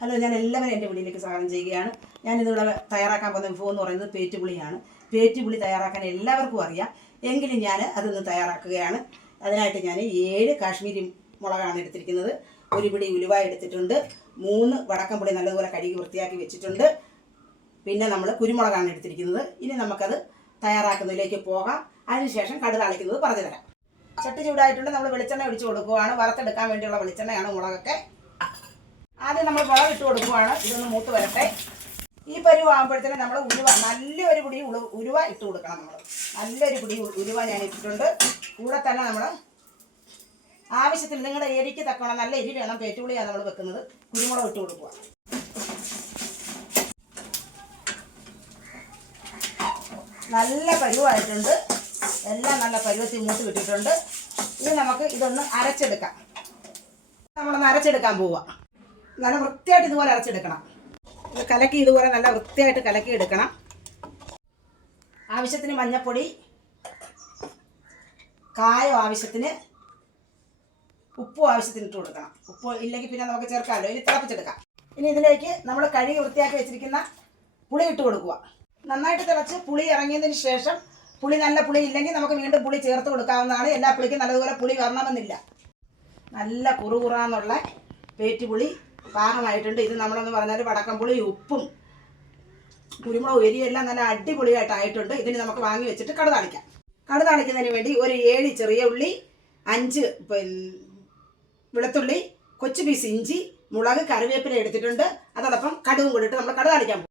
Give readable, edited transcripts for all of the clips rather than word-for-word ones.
Hello, ഞാൻ എല്ലാവരും എൻ്റെ വീട്ടിലേക്ക് സ്വാഗതം ചെയ്യുകയാണ്. ഞാനിന്നിവിടെ തയ്യാറാക്കാൻ പോകുന്ന വിഭവം എന്ന് പറയുന്നത് പേറ്റുപുളിയാണ്. പേറ്റുപുളി തയ്യാറാക്കാൻ എല്ലാവർക്കും അറിയാം, എങ്കിലും ഞാൻ അതൊന്ന് തയ്യാറാക്കുകയാണ്. അതിനായിട്ട് ഞാൻ 7 കാശ്മീരി മുളകാണ് എടുത്തിരിക്കുന്നത്. ഒരു പിടി ഉലുവ എടുത്തിട്ടുണ്ട്. 3 വടക്കംപുളി നല്ലതുപോലെ കഴുകി വൃത്തിയാക്കി വെച്ചിട്ടുണ്ട്. പിന്നെ നമ്മൾ കുരുമുളകാണ് എടുത്തിരിക്കുന്നത്. ഇനി നമുക്കത് തയ്യാറാക്കുന്നതിലേക്ക് പോകാം. അതിനുശേഷം കടുക് താളിക്കുന്നത് പറഞ്ഞു തരാം. ചട്ടി ചൂടായിട്ടുണ്ട്. നമ്മൾ വെളിച്ചെണ്ണ ഒഴിച്ച് കൊടുക്കുകയാണ്. വറുത്തെടുക്കാൻ വേണ്ടിയുള്ള വെളിച്ചെണ്ണയാണ് മുളകൊക്കെ. ആദ്യം നമ്മൾ മുളക് ഇട്ട് കൊടുക്കുകയാണ്. ഇതൊന്ന് മൂത്ത് വരട്ടെ. ഈ പരുവാകുമ്പോഴത്തേനും നമ്മൾ നല്ലൊരു പിടി ഉലുവ ഇട്ട് കൊടുക്കണം. നമ്മൾ നല്ലൊരു പിടി ഉലുവ ഞാൻ ഇട്ടിട്ടുണ്ട്. കൂടെ തന്നെ നമ്മൾ ആവശ്യത്തിന് നിങ്ങളുടെ എരിക്ക് തക്കണം, നല്ല എരി വേണം. പേറ്റുപുളിയാണ് നമ്മൾ വെക്കുന്നത്. കുരുമുളക് ഇട്ട് കൊടുക്കുക. നല്ല പരുവായിട്ടുണ്ട്. എല്ലാം നല്ല പരുവത്തിൽ മൂത്ത് കിട്ടിയിട്ടുണ്ട്. ഇനി നമുക്ക് ഇതൊന്ന് അരച്ചെടുക്കാം. നമ്മളൊന്ന് അരച്ചെടുക്കാൻ പോവുക. നല്ല വൃത്തിയായിട്ട് ഇതുപോലെ അരച്ചെടുക്കണം. കലക്കി ഇതുപോലെ നല്ല വൃത്തിയായിട്ട് കലക്കി എടുക്കണം. ആവശ്യത്തിന് മഞ്ഞൾപ്പൊടി, കായം ആവശ്യത്തിന്, ഉപ്പും ആവശ്യത്തിന് ഇട്ട് കൊടുക്കണം. ഉപ്പ് ഇല്ലെങ്കിൽ പിന്നെ നമുക്ക് ചേർക്കാമല്ലോ. ഇനി തിളപ്പിച്ചെടുക്കാം. ഇനി ഇതിലേക്ക് നമ്മൾ കഴുകി വൃത്തിയാക്കി വെച്ചിരിക്കുന്ന പുളി ഇട്ട് കൊടുക്കുക. നന്നായിട്ട് തിളച്ച് പുളി ഇറങ്ങിയതിന് ശേഷം, പുളി നല്ല പുളി ഇല്ലെങ്കിൽ നമുക്ക് വീണ്ടും പുളി ചേർത്ത് കൊടുക്കാവുന്നതാണ്. എല്ലാ പുളിക്കും നല്ലതുപോലെ പുളി വരണമെന്നില്ല. നല്ല കുറുകുറാന്നുള്ള പേറ്റുപുളി പാകമായിട്ടുണ്ട്. ഇത് നമ്മളെന്ന് പറഞ്ഞാൽ വടക്കംപുളി, ഉപ്പും കുരുമുളകും എരിയെല്ലാം നല്ല അടിപൊളിയായിട്ടായിട്ടുണ്ട്. ഇതിന് നമുക്ക് വാങ്ങി വെച്ചിട്ട് കടുക് താളിക്കാം. കടുക് താളിക്കുന്നതിന് വേണ്ടി ഒരു 7 ചെറിയ ഉള്ളി, 5 വെളുത്തുള്ളി, കൊച്ചു പീസ് ഇഞ്ചി, മുളക്, കറിവേപ്പില എടുത്തിട്ടുണ്ട്. അതോടൊപ്പം കടുകും കൂടിയിട്ട് നമ്മൾ കടുക് താളിക്കാൻ പോകും.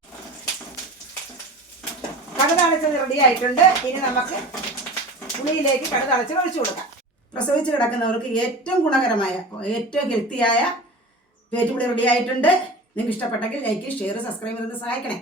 കടുക് താളിച്ചത് റെഡി ആയിട്ടുണ്ട്. ഇനി നമുക്ക് പുളിയിലേക്ക് കടുക് താളിച്ച് ഒഴിച്ചു കൊടുക്കാം. പ്രസവിച്ച് കിടക്കുന്നവർക്ക് ഏറ്റവും ഗുണകരമായ, ഏറ്റവും ഹെൽത്തിയായ പേറ്റുപുളി റെഡി ആയിട്ടുണ്ട്. നിങ്ങൾക്ക് ഇഷ്ടപ്പെട്ടെങ്കിൽ ലൈക്ക്, ഷെയർ, സബ്സ്ക്രൈബ് ചെയ്ത് സഹായിക്കണേ.